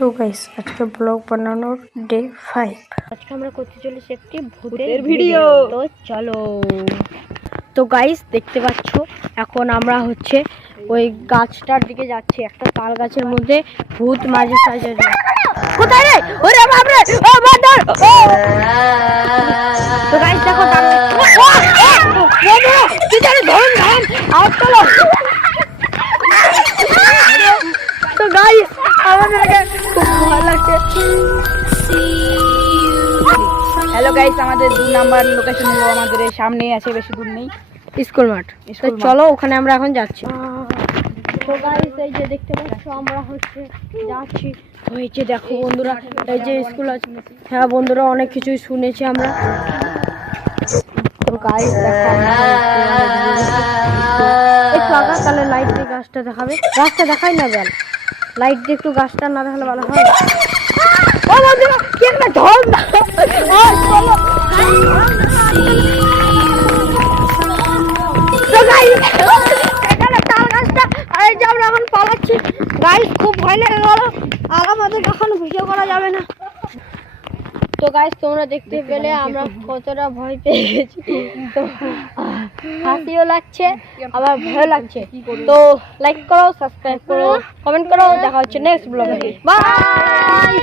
তো গাইস আজকে ব্লগ বানানোর ডে 5। আজকে আমরা করতে চলেছি একটি ভূতের ভিডিও। তো চলো। তো গাইস দেখতে পাচ্ছ এখন আমরা হচ্ছে ওই গাছটার দিকে যাচ্ছি। একটা তাল গাছের মধ্যে ভূত মাঝে সাজে। কোথায় রে? ওরে বাপ রে! ও বাদর! তো গাইস দেখো তাল কি জানি ধরুন ধরুন আওয়াজ চলো। তো গাইস আমাদের খুব ভালো লাগছে। হ্যালো গাইস, আমাদের 2 নাম্বার লোকেশন হলো আমাদের সামনে আছে, বেশি দূর নেই, স্কুল মাঠ। চলো ওখানে আমরা এখন যাচ্ছি। তো গাইস এই যে দেখতে পাচ্ছ আমরা হচ্ছে যাচ্ছি। হয়েছে দেখো বন্ধুরা, এই যে স্কুল আছে। হ্যাঁ বন্ধুরা, অনেক কিছুই শুনেছি আমরা। তো গাইস দেখো একটু আগা তাহলে লাইট দিয়ে গাছটা দেখাবে। গাছটা দেখাই না বেল, লাইট দিয়ে একটু গাছটা না দেখালে ভালো হয়। ও বন্ধুরা কি একটা ঝড় না। চলো তো গাইস এখানে তাল গাছটা, এই যে আমরা এখন পালাচ্ছি। গাইস খুব ভয় লেগে গেল, আর আমাদের এখন ভিডিও করা যাবে না। তো গাইস তোমরা দেখতে পেলে আমরা কতটা ভয় পেয়ে গেছি। তো হাসিও লাগছে আবার ভয় লাগছে। তো লাইক করো, সাবস্ক্রাইব করো, কমেন্ট করো। দেখা হচ্ছে নেক্সট ব্লগে। বাই।